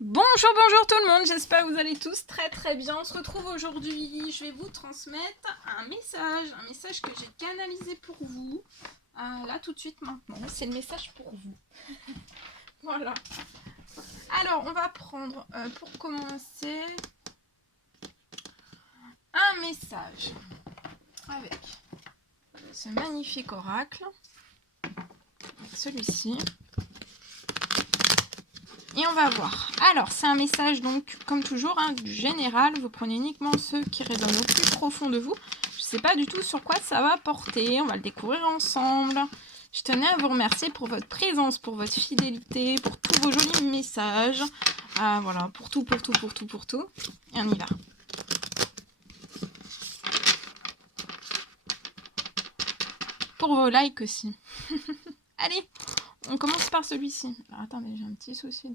Bonjour tout le monde, j'espère que vous allez tous très bien. On se retrouve aujourd'hui, je vais vous transmettre un message que j'ai canalisé pour vous. Là tout de suite maintenant, c'est le message pour vous. Voilà. Alors on va prendre pour commencer un message avec ce magnifique oracle, avec celui-ci. Et on va voir. Alors, c'est un message, donc, comme toujours, du général. Vous prenez uniquement ceux qui résonnent au plus profond de vous. Je ne sais pas du tout sur quoi ça va porter. On va le découvrir ensemble. Je tenais à vous remercier pour votre présence, pour votre fidélité, pour tous vos jolis messages. Voilà, pour tout. Et on y va. Pour vos likes aussi. Allez, on commence par celui-ci. Alors, attendez, j'ai un petit souci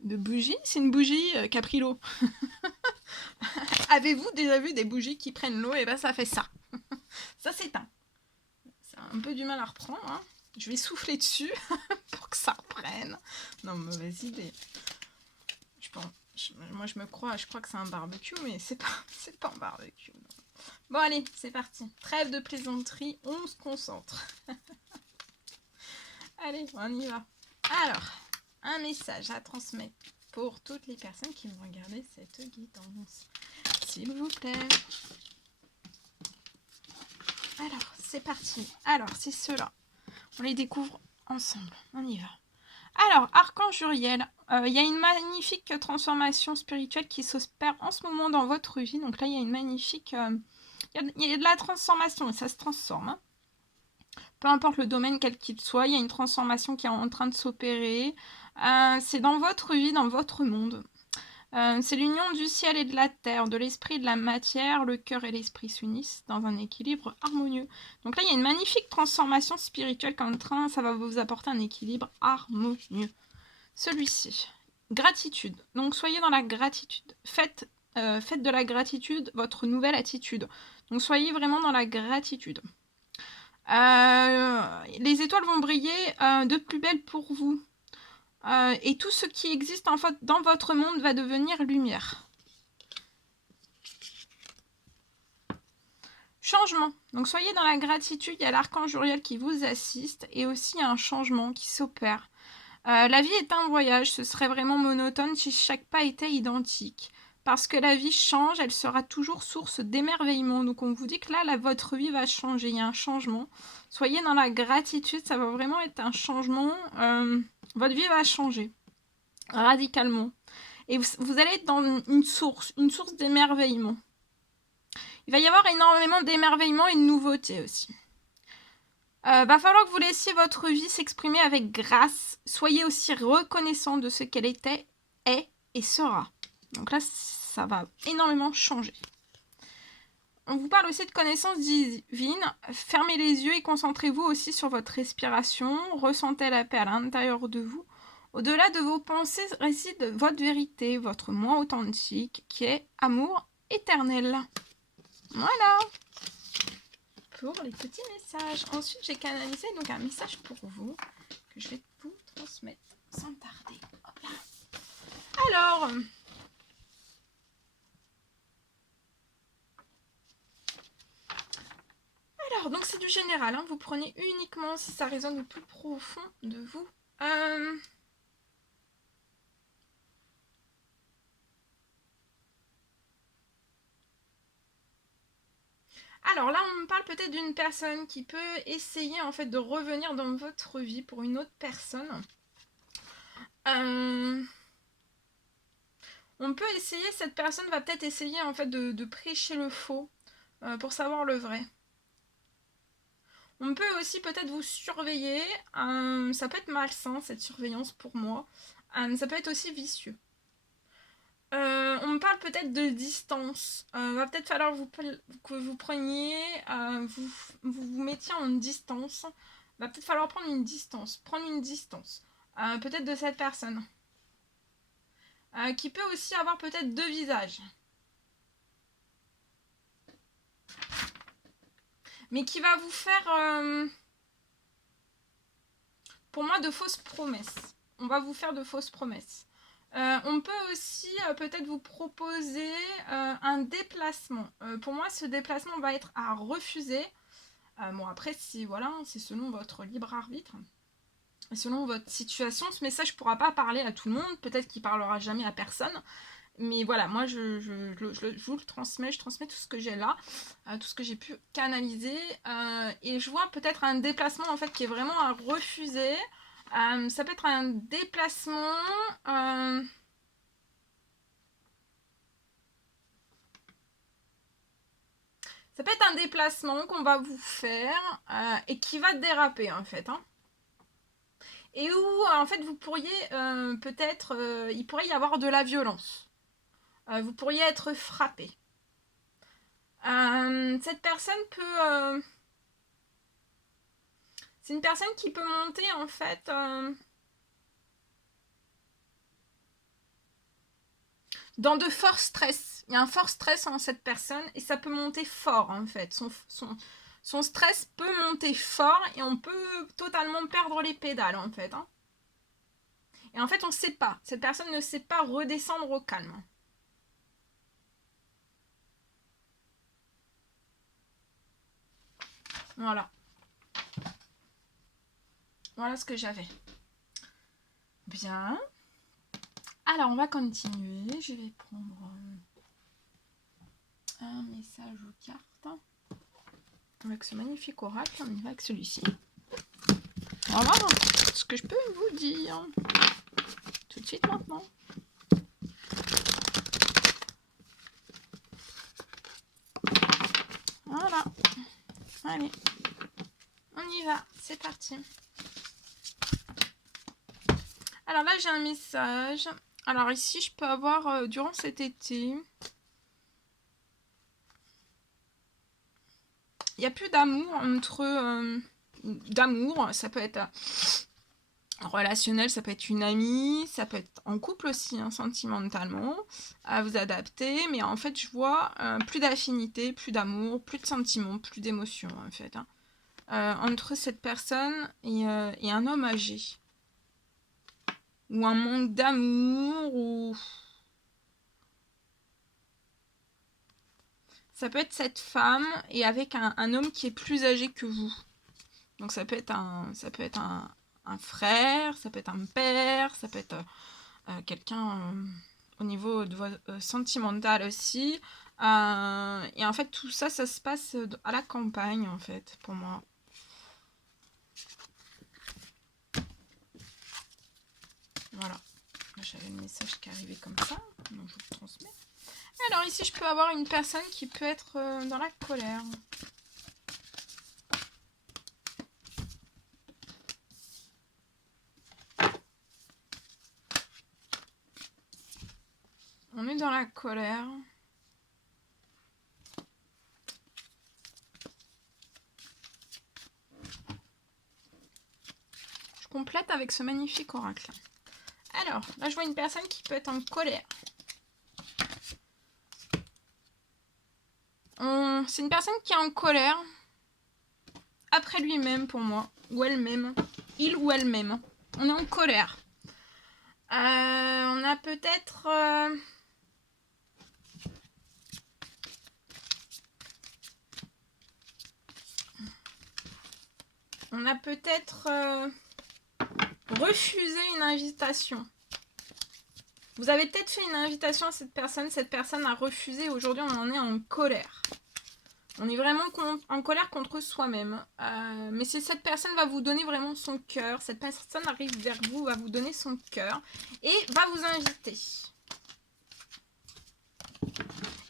de bougie. C'est une bougie qui pris l'eau. Avez-vous déjà vu des bougies qui prennent l'eau? Et ben ça fait ça. Ça s'éteint. C'est un peu du mal à reprendre. Hein. Je vais souffler dessus pour que ça reprenne. Non, mauvaise idée. Moi je crois que c'est un barbecue, mais c'est pas un barbecue. Non. Bon allez, c'est parti. Trêve de plaisanterie, on se concentre. Allez, on y va. Alors, un message à transmettre pour toutes les personnes qui vont regarder cette guidance. S'il vous plaît. Alors, c'est parti. Alors, c'est ceux-là. On les découvre ensemble. On y va. Alors, Archange Uriel, il y a une magnifique transformation spirituelle qui s'opère en ce moment dans votre vie. Donc là, il y a une magnifique... il y a de la transformation et ça se transforme. Hein. Peu importe le domaine quel qu'il soit, il y a une transformation qui est en train de s'opérer. C'est dans votre vie, dans votre monde. C'est l'union du ciel et de la terre, de l'esprit et de la matière, le cœur et l'esprit s'unissent dans un équilibre harmonieux. Donc là, il y a une magnifique transformation spirituelle qu'en train, ça va vous apporter un équilibre harmonieux. Celui-ci, gratitude. Donc soyez dans la gratitude. Faites de la gratitude votre nouvelle attitude. Donc soyez vraiment dans la gratitude. Les étoiles vont briller de plus belle pour vous. Et tout ce qui existe en fait dans votre monde va devenir lumière. Changement. Donc soyez dans la gratitude, il y a l'archange Uriel qui vous assiste et aussi il y a un changement qui s'opère. La vie est un voyage, ce serait vraiment monotone si chaque pas était identique. Parce que la vie change, elle sera toujours source d'émerveillement. Donc on vous dit que là, votre vie va changer, il y a un changement. Soyez dans la gratitude, ça va vraiment être un changement. Votre vie va changer radicalement. Et vous allez être dans une source d'émerveillement. Il va y avoir énormément d'émerveillement et de nouveautés aussi. Va falloir que vous laissiez votre vie s'exprimer avec grâce. Soyez aussi reconnaissant de ce qu'elle était, est et sera. Donc là, ça va énormément changer. On vous parle aussi de connaissance divine. Fermez les yeux et concentrez-vous aussi sur votre respiration. Ressentez la paix à l'intérieur de vous. Au-delà de vos pensées réside votre vérité, votre moi authentique, qui est amour éternel. Voilà pour les petits messages. Ensuite, j'ai canalisé donc un message pour vous que je vais vous transmettre sans tarder. Hop là. Alors, donc c'est du général. Hein. Vous prenez uniquement si ça résonne le plus profond de vous. Alors là, on me parle peut-être d'une personne qui peut essayer en fait de revenir dans votre vie pour une autre personne. On peut essayer, cette personne va peut-être essayer en fait de prêcher le faux pour savoir le vrai. On peut aussi peut-être vous surveiller. Ça peut être malsain cette surveillance pour moi. Ça peut être aussi vicieux. On me parle peut-être de distance. Va peut-être falloir que vous preniez, vous mettiez en distance. Va peut-être falloir prendre une distance. Peut-être de cette personne. Qui peut aussi avoir peut-être deux visages. Mais qui va vous faire, pour moi, de fausses promesses. On va vous faire de fausses promesses. On peut aussi peut-être vous proposer un déplacement. Pour moi, ce déplacement va être à refuser. Bon, après, voilà, c'est selon votre libre arbitre. Selon votre situation, ce message ne pourra pas parler à tout le monde. Peut-être qu'il ne parlera jamais à personne. Mais voilà, moi, je vous le transmets. Je transmets tout ce que j'ai là, tout ce que j'ai pu canaliser. Et je vois peut-être un déplacement, en fait, qui est vraiment à refuser. Ça peut être un déplacement... Ça peut être un déplacement qu'on va vous faire et qui va déraper, en fait. Hein. Et où, en fait, vous pourriez peut-être... il pourrait y avoir de la violence. Vous pourriez être frappé. Cette personne peut... c'est une personne qui peut monter, en fait... dans de forts stress. Il y a un fort stress en cette personne et ça peut monter fort, en fait. Son stress peut monter fort et on peut totalement perdre les pédales, en fait. Hein. Et en fait, on ne sait pas. Cette personne ne sait pas redescendre au calme. Voilà. Voilà ce que j'avais. Bien. Alors, on va continuer. Je vais prendre un message aux cartes. Avec ce magnifique oracle, on y va avec celui-ci. Voilà ce que je peux vous dire. Tout de suite maintenant. Voilà. Allez. On y va. C'est parti. Alors là, j'ai un message. Alors ici, je peux avoir, durant cet été, il n'y a plus d'amour entre... d'amour, ça peut être relationnel, ça peut être une amie, ça peut être en couple aussi, hein, sentimentalement, à vous adapter. Mais en fait, je vois plus d'affinité, plus d'amour, plus de sentiments, plus d'émotions, en fait. Hein, entre cette personne et un homme âgé. Ou un manque d'amour, ou... Ça peut être cette femme et avec un homme qui est plus âgé que vous. Donc ça peut être un frère, ça peut être un père, ça peut être quelqu'un au niveau de sentimental aussi. Et en fait, tout ça, ça se passe à la campagne, en fait, pour moi. Voilà. J'avais le message qui arrivait comme ça, donc je vous le transmets. Alors ici, je peux avoir une personne qui peut être dans la colère. On est dans la colère. Je complète avec ce magnifique oracle. Alors, là, je vois une personne qui peut être en colère. C'est une personne qui est en colère après lui-même pour moi, ou elle-même, il ou elle-même. On est en colère. On a peut-être... on a peut-être refusé une invitation. Vous avez peut-être fait une invitation à cette personne a refusé, aujourd'hui on en est en colère. On est vraiment en colère contre soi-même. Mais cette personne va vous donner vraiment son cœur. Cette personne arrive vers vous, va vous donner son cœur et va vous inviter.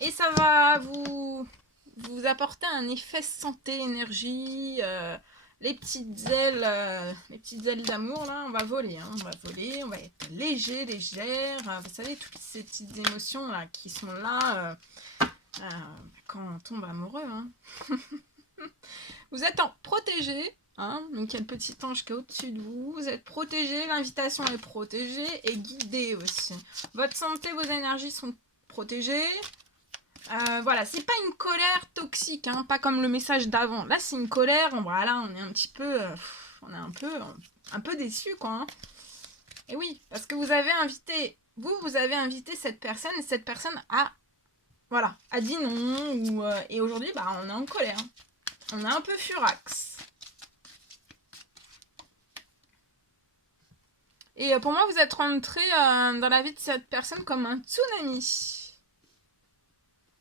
Et ça va vous apporter un effet santé, énergie. Les petites ailes d'amour, là, on va voler. Hein, on va voler, on va être léger, légère. Vous savez, toutes ces petites émotions là qui sont là... quand on tombe amoureux. Hein. Vous êtes protégé, hein, donc il y a le petit ange qui est au-dessus de vous. Vous êtes protégé, l'invitation est protégée et guidée aussi. Votre santé, vos énergies sont protégées. Voilà, c'est pas une colère toxique, hein, pas comme le message d'avant. Là, c'est une colère, voilà, on est un petit peu, on est un peu déçu, quoi. Hein. Et oui, parce que vous avez invité, vous avez invité cette personne et cette personne a, voilà, a dit non. Et aujourd'hui, bah, on est en colère. On est un peu furax. Et pour moi, vous êtes rentré dans la vie de cette personne comme un tsunami.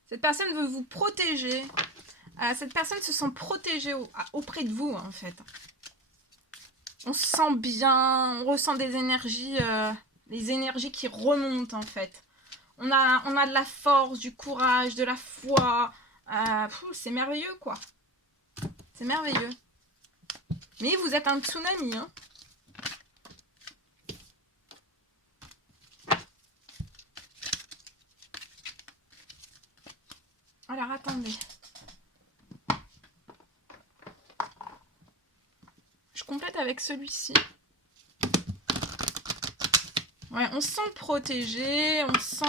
Cette personne veut vous protéger. Cette personne se sent protégée auprès de vous, en fait. On se sent bien, on ressent des énergies qui remontent, en fait. On a de la force, du courage, de la foi. C'est merveilleux, quoi. C'est merveilleux. Mais vous êtes un tsunami, hein. Alors, attendez. Je complète avec celui-ci. Ouais, on se sent protégé, on se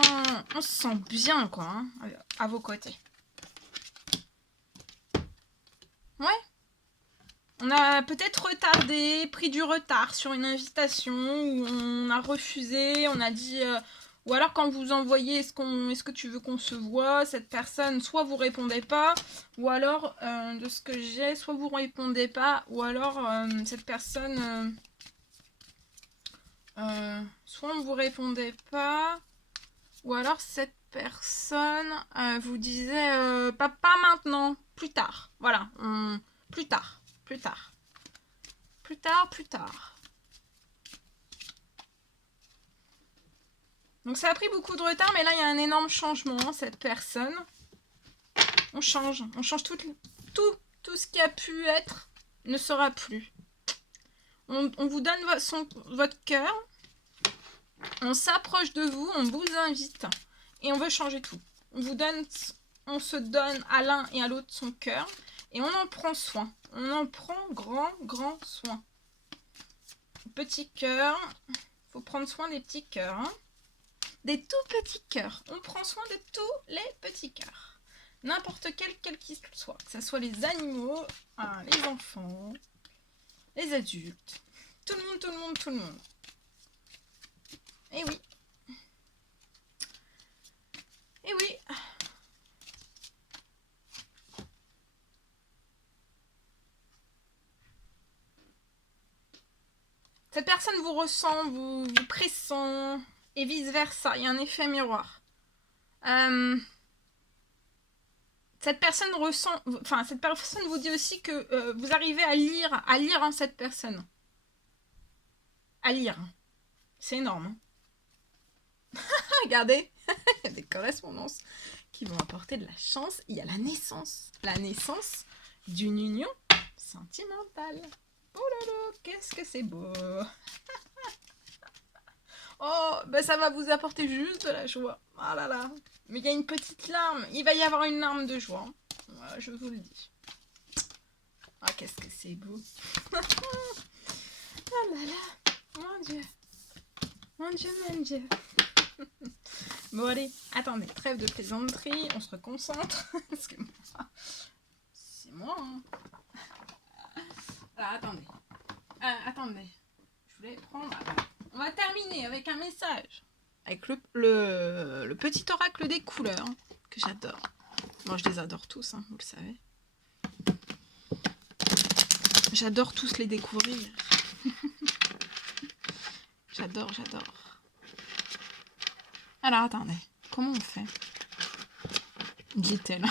sent bien, quoi, hein, à vos côtés. Ouais. On a peut-être retardé, pris du retard sur une invitation, ou on a refusé, on a dit... ou alors quand vous envoyez est-ce que tu veux qu'on se voit, cette personne, soit vous répondez pas, ou alors, de ce que j'ai, soit vous répondez pas, ou alors cette personne... soit on vous répondait pas, ou alors cette personne vous disait pas maintenant, plus tard. Voilà, plus tard, plus tard. Plus tard, plus tard. Donc ça a pris beaucoup de retard, mais là il y a un énorme changement, cette personne. On change tout ce qui a pu être ne sera plus. On vous donne votre cœur, on s'approche de vous, on vous invite et on veut changer tout. On se donne à l'un et à l'autre son cœur et on en prend soin. On en prend grand soin. Petit cœur, faut prendre soin des petits cœurs, hein. Des tout petits cœurs. On prend soin de tous les petits cœurs. N'importe quel qu'il soit. Que ce soit les animaux, les enfants, les adultes. Tout le monde. Et oui. Et oui. Cette personne vous ressent, vous pressent, et vice versa. Il y a un effet miroir. Cette personne vous dit aussi que vous arrivez à lire en cette personne. À lire. C'est énorme. Hein. Regardez, il y a des correspondances qui vont apporter de la chance. Il y a la naissance d'une union sentimentale. Oh là là, qu'est-ce que c'est beau. Oh, ben ça va vous apporter juste de la joie. Ah là là. Mais il y a une petite larme. Il va y avoir une larme de joie. Voilà, je vous le dis. Ah, qu'est-ce que c'est beau. Oh là là. Mon Dieu. Mon Dieu, mon Dieu. Bon, allez. Attendez. Trêve de plaisanterie. On se reconcentre. Parce que moi, c'est moi, hein. Alors, attendez. Je voulais prendre... On va terminer avec un message. Avec le petit oracle des couleurs, hein, que j'adore. Moi, je les adore tous, hein, vous le savez. J'adore tous les découvrir. J'adore. Alors, attendez. Comment on fait? Dit-elle.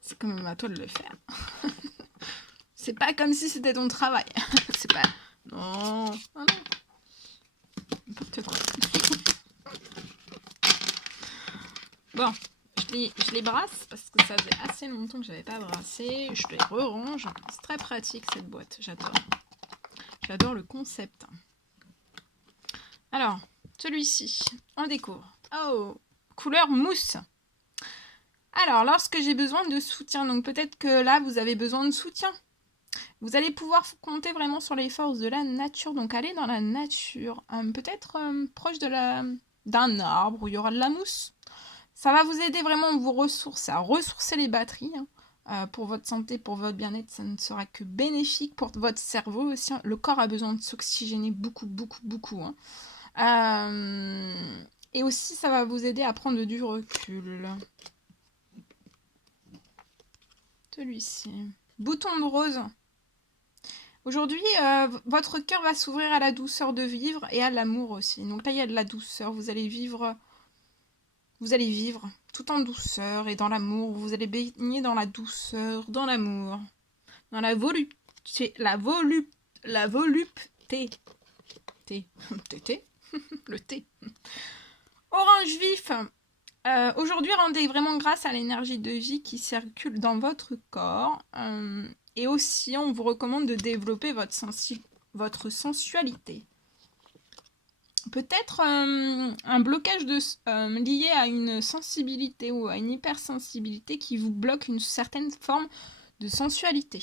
C'est quand même à toi de le faire. C'est pas comme si c'était ton travail. C'est pas... Non. Ah non. N'importe quoi. Bon. Je les brasse parce que ça faisait assez longtemps que je n'avais pas brassé. Je les re-range. C'est très pratique cette boîte. J'adore. J'adore le concept. Alors, celui-ci, on le découvre. Oh, couleur mousse. Alors, lorsque j'ai besoin de soutien, donc peut-être que là, vous avez besoin de soutien. Vous allez pouvoir compter vraiment sur les forces de la nature. Donc, allez dans la nature. Peut-être proche d'un arbre où il y aura de la mousse. Ça va vous aider vraiment à vous ressourcer, à ressourcer les batteries. Hein. pour votre santé, pour votre bien-être, ça ne sera que bénéfique pour votre cerveau aussi. Le corps a besoin de s'oxygéner beaucoup, beaucoup, beaucoup. Et aussi, ça va vous aider à prendre du recul. Celui-ci. Bouton de rose. Aujourd'hui, votre cœur va s'ouvrir à la douceur de vivre et à l'amour aussi. Donc là, il y a de la douceur. Vous allez vivre tout en douceur et dans l'amour. Vous allez baigner dans la douceur, dans l'amour, dans la volupté, la volupté. Le thé. Orange vif. Aujourd'hui, rendez vraiment grâce à l'énergie de vie qui circule dans votre corps. Et aussi, on vous recommande de développer votre sensualité. Peut-être un blocage lié à une sensibilité ou à une hypersensibilité qui vous bloque une certaine forme de sensualité.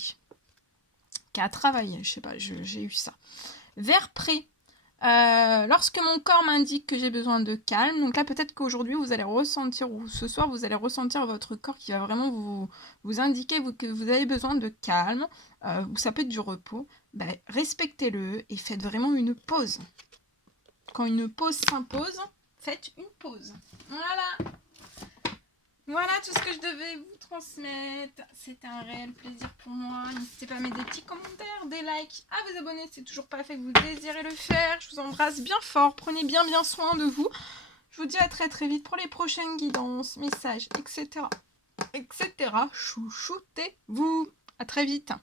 Qui a travaillé, je sais pas, j'ai eu ça. Vert prêt. Lorsque mon corps m'indique que j'ai besoin de calme, donc là peut-être qu'aujourd'hui vous allez ressentir, ou ce soir vous allez ressentir votre corps qui va vraiment vous indiquer que vous avez besoin de calme, ou ça peut être du repos, respectez-le et faites vraiment une pause. Quand une pause s'impose, faites une pause. Voilà. Voilà tout ce que je devais vous transmettre. C'était un réel plaisir pour moi. N'hésitez pas à mettre des petits commentaires, des likes, à vous abonner si c'est toujours pas fait que vous désirez le faire. Je vous embrasse bien fort. Prenez bien soin de vous. Je vous dis à très très vite pour les prochaines guidances, messages, etc. Chouchoutez-vous. À très vite.